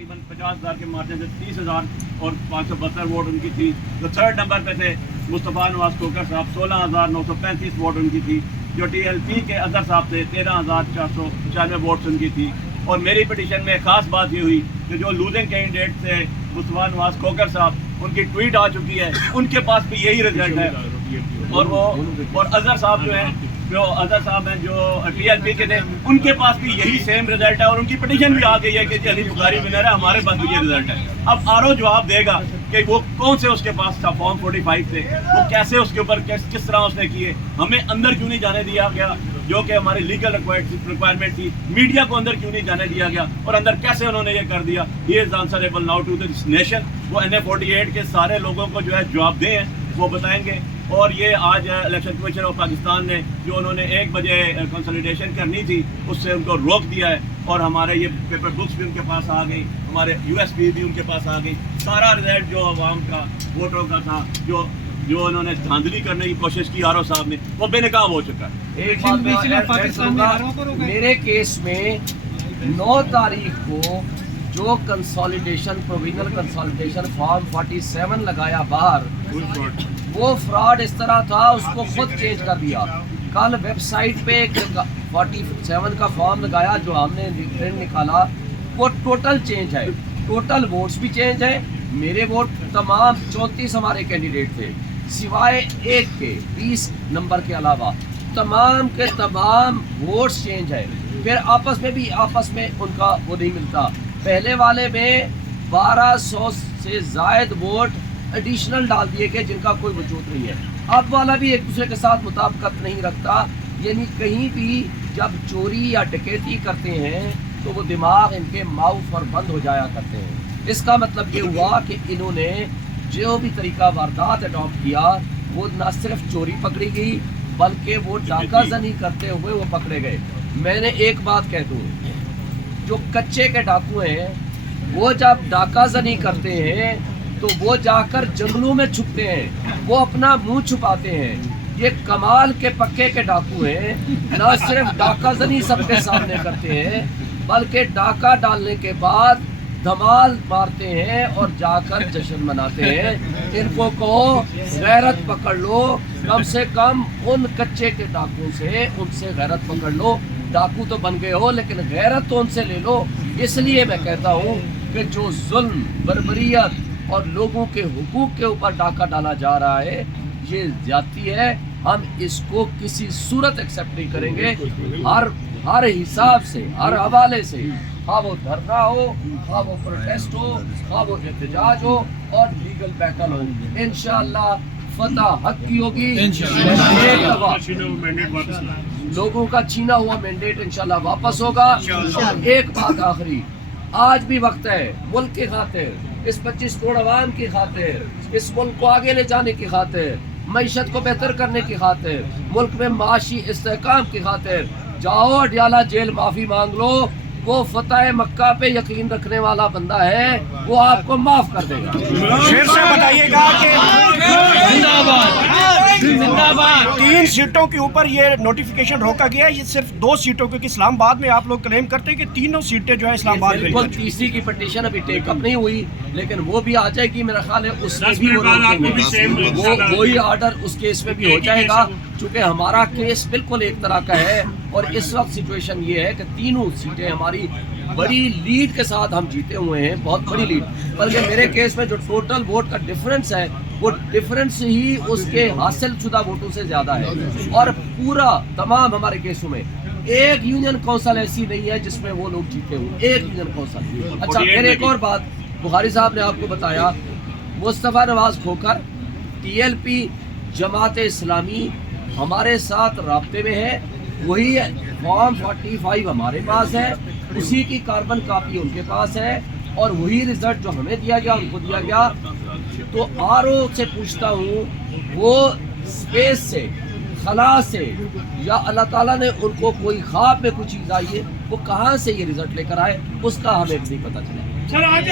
तकरीबन 50,000 के मार्जिन से 30,000 और 572 वोट उनकी थी। जो थर्ड नंबर पे थे मुस्तफ़ा नवाज खोकर साहब, 16,935 वोट उनकी थी। जो TLP के अजहर साहब थे 13,495 वोट्स उनकी थी। और मेरी पिटीशन में ख़ास बात ये हुई कि जो लूजिंग कैंडिडेट थे मुस्तफ़ा नवाज खोकर साहब, उनकी ट्वीट आ चुकी है, उनके पास भी यही रिजल्ट है। और अजहर साहब जो हैं, जो अजहर साहब हैं जो TLP के थे, उनके पास भी यही सेम रिजल्ट है। और उनकी पिटीशन भी आ गई है कि जी अली बुखारी विनर है, हमारे पास भी ये रिजल्ट है। अब RO जवाब देगा कि वो कौन से उसके पास था फॉर्म 45 थे, वो कैसे उसके ऊपर किस तरह उसने किए, हमें अंदर क्यों नहीं जाने दिया गया जो कि हमारी लीगल रिक्वायरमेंट थी, मीडिया को अंदर क्यों नहीं जाने दिया गया और अंदर कैसे उन्होंने ये कर दिया। He is answerable now to this nation. वो NA-48 के सारे लोगों को जो है जवाब दें, वो बताएंगे। और ये आज इलेक्शन कमीशन ऑफ पाकिस्तान ने जो उन्होंने 1 बजे कंसोलिडेशन करनी थी, उससे उनको रोक दिया है। और हमारे ये पेपर बुक्स भी उनके पास आ गई, हमारे USB भी उनके पास आ गई। सारा रिजल्ट जो अवाम का वोटों का था, जो उन्होंने धांधली करने की कोशिश की RO साहब ने, वो बेनकाब हो चुका है। एक बात मेरे केस में 9 तारीख को जो कंसोलिडेशन प्रोविजनल कंसोलिडेशन फॉर्म 47 लगाया बाहर, वो फ्रॉड इस तरह था उसको खुद चेंज कर दिया। कल वेबसाइट पे 47 का फॉर्म लगाया जो हमने प्रिंट निकाला, वो टोटल चेंज है, टोटल वोट्स भी चेंज है। मेरे वोट तमाम 34 हमारे कैंडिडेट थे, सिवाय एक के 20 नंबर के अलावा तमाम के तमाम वोट्स चेंज है। फिर आपस में उनका वो नहीं मिलता। पहले वाले में 1200 से ज़ायद वोट एडिशनल डाल दिए गए जिनका कोई वजूद नहीं है। अब वाला भी एक दूसरे के साथ मुताबिकत नहीं रखता, यानी कहीं भी जब चोरी या डकैती करते हैं तो वो दिमाग इनके माउथ पर बंद हो जाया करते हैं। इसका मतलब ये हुआ कि इन्होंने जो भी तरीका वारदात अडॉप्ट किया, वो न सिर्फ चोरी पकड़ी गई बल्कि वो डाका जनी करते हुए वो पकड़े गए। मैंने एक बात कह दूँ, जो कच्चे के डाकू हैं वो जब डाका जनी करते हैं तो वो जाकर जंगलों में छुपते हैं, वो अपना मुंह छुपाते हैं। ये कमाल के पक्के के डाकू हैं, न सिर्फ डाका जनी सबके सामने करते हैं बल्कि डाका डालने के बाद धमाल मारते हैं और जाकर जश्न मनाते हैं। इनको कहो गैरत पकड़ लो, कम से कम उन कच्चे के डाकू से उनसे गैरत पकड़ लो। डाकू तो बन गए हो लेकिन गैरत तो उनसे ले लो। इसलिए मैं कहता हूँ कि जो जुल्म, बर्बरियत और लोगों के हुकूक के ऊपर डाका डाला जा रहा है, ये ज्यादती है। हम इसको किसी सूरत एक्सेप्ट नहीं करेंगे। हर हिसाब से, हर हवाले से, हाँ वो धरना हो, हाँ वो प्रोटेस्ट हो, हाँ वो एहतजाज हो और लीगल बैटल हो, इंशाअल्लाह फतह हक की होगी। लोगों का छीना हुआ मैंडेट इंशाअल्लाह वापस होगा। एक बात आखिरी, आज भी वक्त है मुल्क की खातिर, इस 25 करोड़ आवाम की खातिर, इस मुल्क को आगे ले जाने की खातिर, मईशत को बेहतर करने की खातिर, मुल्क में माशी इस्तेहकाम की खातिर जाओ अडियाला जेल माफ़ी मांग लो। वो फतेह मक्का पे यकीन रखने वाला बंदा है, वो आपको माफ कर देगा। फिर से बताइएगा कि 3 सीटों के ऊपर ये नोटिफिकेशन रोका गया है, ये सिर्फ 2 सीटों क्योंकि इस्लामाबाद में आप लोग क्लेम करते हैं कि तीनों सीटें जो है इस्लामाबाद में। बिल्कुल, तीसरी की पिटीशन अभी टेकअप नहीं हुई लेकिन वो भी आ जाएगी, मेरा ख्याल है उसमें भी वो वही ऑर्डर उस केस में भी हो जाएगा। चूँकि हमारा केस बिल्कुल एक तरह का है और इस वक्त सिचुएशन ये है कि तीनों सीटें हमारी बड़ी लीड के साथ हम जीते हुए हैं, बहुत बड़ी लीड। बल्कि मेरे केस में जो टोटल वोट का डिफरेंस है वो डिफरेंस ही उसके हासिल शुदा वोटों से ज़्यादा है। और पूरा तमाम हमारे केसों में एक यूनियन कौंसिल ऐसी नहीं है जिसमें वो लोग जीते हुए, एक यूनियन कौंसिल। अच्छा, फिर एक और बात बुखारी साहब ने आपको बताया, मुस्तफ़ा नवाज खोकर TLP जमात इस्लामी हमारे साथ राब्ते में है, वही फॉर्म 45 हमारे पास है, उसी की कार्बन कापी उनके पास है और वही रिजल्ट जो हमें दिया गया उनको दिया गया। तो RO से पूछता हूँ, वो स्पेस से, खला से या अल्लाह ताला ने उनको कोई ख्वाब में कुछ चीज़ आई है, वो कहाँ से ये रिजल्ट लेकर आए, उसका हमें नहीं पता चला।